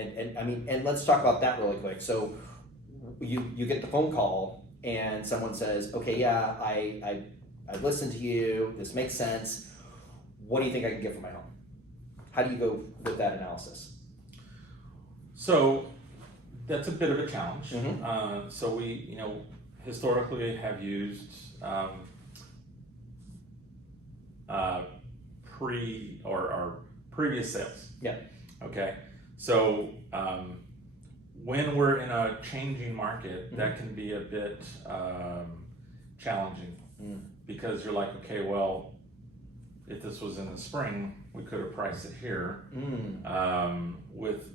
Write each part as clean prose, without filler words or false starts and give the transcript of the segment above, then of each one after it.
And I mean, and let's talk about that really quick. So you get the phone call and someone says, okay, yeah, I listened to you. This makes sense. What do you think I can get for my home? How do you go with that analysis? So that's a bit of a challenge. Mm-hmm. So we, historically have used previous sales. Yeah. Okay. So when we're in a changing market, Mm-hmm. that can be a bit challenging Mm. because you're like, okay, well, if this was in the spring, we could have priced it here. With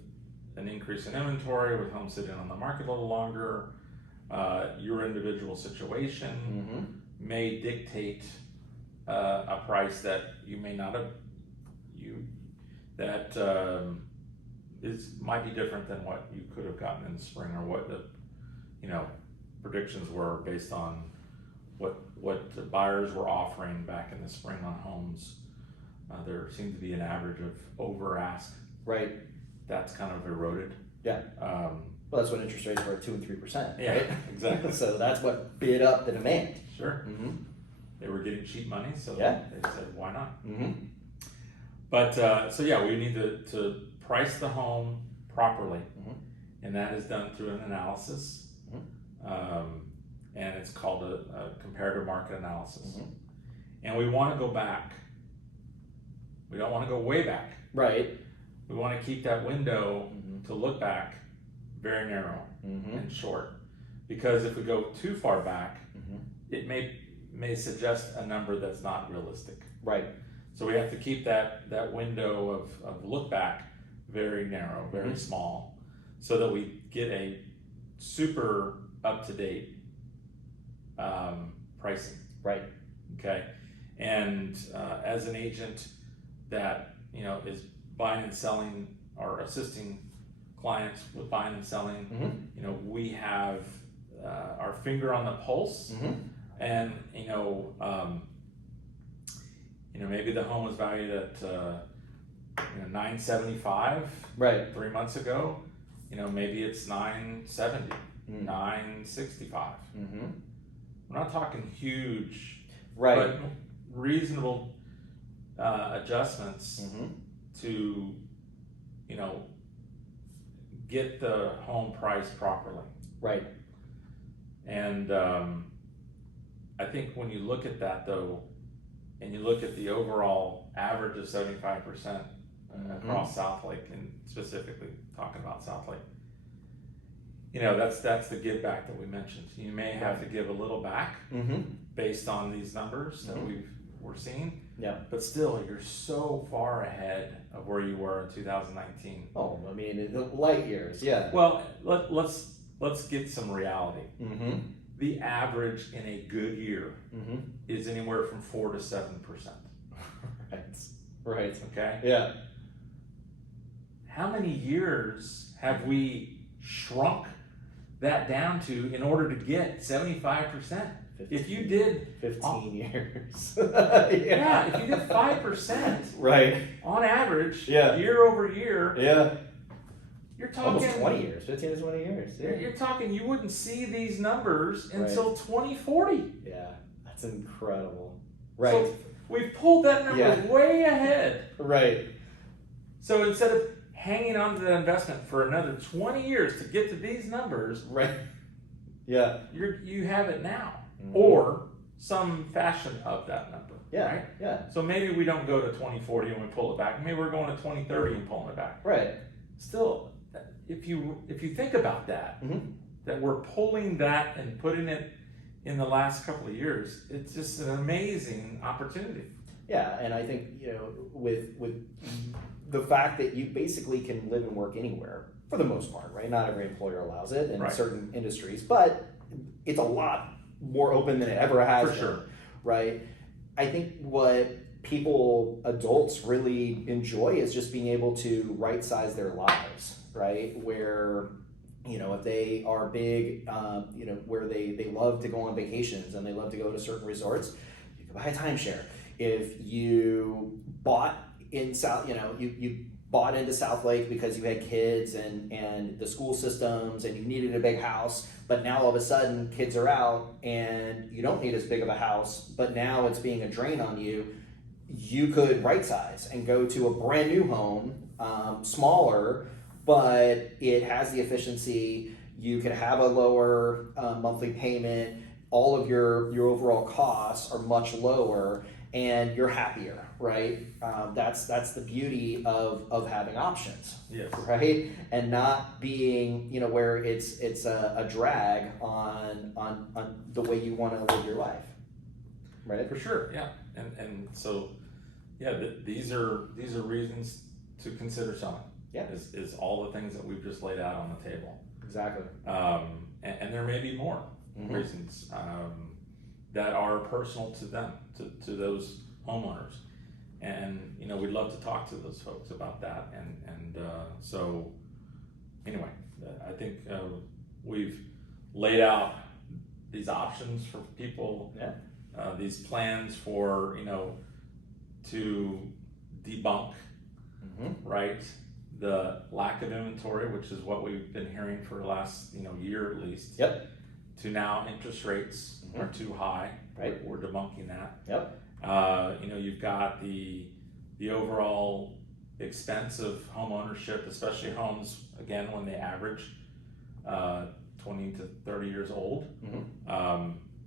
an increase in inventory, with homes sitting on the market a little longer, your individual situation Mm-hmm. may dictate a price that you may not have, might be different than what you could have gotten in the spring, or what the predictions were based on what the buyers were offering back in the spring on homes. There seemed to be an average of over ask. Right. That's kind of eroded. Yeah. Well, that's what interest rates were at 2 and 3%. Yeah, right? exactly. So that's what bid up the demand. Sure. Mm-hmm. They were getting cheap money, so Yeah. they said, why not? Mm-hmm. But so yeah, we need to price the home properly, Mm-hmm. and that is done through an analysis, and it's called a comparative market analysis. Mm-hmm. And we want to go back. We don't want to go way back. Right. We want to keep that window Mm-hmm. to look back very narrow Mm-hmm. and short, because if we go too far back, Mm-hmm. it may suggest a number that's not realistic. Right. So we have to keep that window of look back very narrow, very Mm-hmm. small, so that we get a super up-to-date pricing. Right. Okay. And as an agent that is buying and selling, or assisting clients with buying and selling, Mm-hmm. we have our finger on the pulse. Mm-hmm. And maybe the home was valued at $975 Right. 3 months ago. Maybe it's $970, Mm. $965. Mm-hmm. We're not talking huge, Right. but reasonable adjustments Mm-hmm. to get the home priced properly. Right. And I think when you look at that, though, and you look at the overall average of 75% across South Lake, and specifically talking about South Lake, that's the give back that we mentioned. You may have to give a little back Mm-hmm. based on these numbers that we're seeing, Yeah. but still, you're so far ahead of where you were in 2019. Oh, I mean, the light years. Yeah. Well, let's get some reality. Mm-hmm. The average in a good year Mm-hmm. is anywhere from 4 to 7%. Right. Right. Okay. Yeah. How many years have we shrunk that down to in order to get 75%? If you did 15 years. yeah, if you did 5% Right. on average, Yeah. year over year, Yeah. you're talking Almost 20 years. 15 to 20 years. Yeah. You're talking, you wouldn't see these numbers Right. until 2040. Yeah. That's incredible. Right. So we've pulled that number way ahead. Right. So instead of hanging on to that investment for another 20 years to get to these numbers, Right. Yeah. you have it now, Mhm. or some fashion of that number. Yeah. Right? Yeah. So maybe we don't go to 2040 and we pull it back. Maybe we're going to 2030 and pulling it back. Right. Still, if you think about that, Mm-hmm. that we're pulling that and putting it in the last couple of years, it's just an amazing opportunity. Yeah, and I think with the fact that you basically can live and work anywhere for the most part, right? Not every employer allows it in Right. certain industries, but it's a lot more open than it ever has For been, sure. right? I think what adults really enjoy is just being able to right size their lives, right? Where if they are big, where they love to go on vacations and they love to go to certain resorts, you can buy a timeshare. If you bought in South, you bought into Southlake because you had kids and the school systems and you needed a big house, but now all of a sudden kids are out and you don't need as big of a house, but now it's being a drain on you, you could right size and go to a brand new home, smaller, but it has the efficiency. You could have a lower monthly payment. All of your overall costs are much lower, and you're happier, right? That's the beauty of having options, Yes. right? And not being, you know, where it's a drag on the way you want to live your life, right? For sure, yeah, and so, yeah, these are reasons to consider selling. Yeah. Is all the things that we've just laid out on the table. Exactly. And there may be more reasons that are personal to them, to those homeowners, and you know, we'd love to talk to those folks about that. And so anyway, I think we've laid out these options for people. Yeah. These plans for, you know, to debunk, right, the lack of inventory, which is what we've been hearing for the last, you know, year at least. Yep. To now interest rates are too high. Right. We're debunking that. Yep. You know, you've got the overall expense of home ownership, especially homes, again, when they average 20 to 30 years old.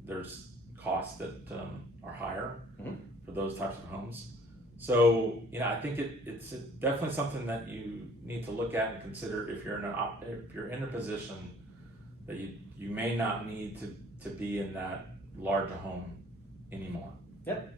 There's costs that are higher for those types of homes. So, you know, I think it's definitely something that you need to look at and consider if you're in a position that you may not need to be in that large a home anymore. Yep.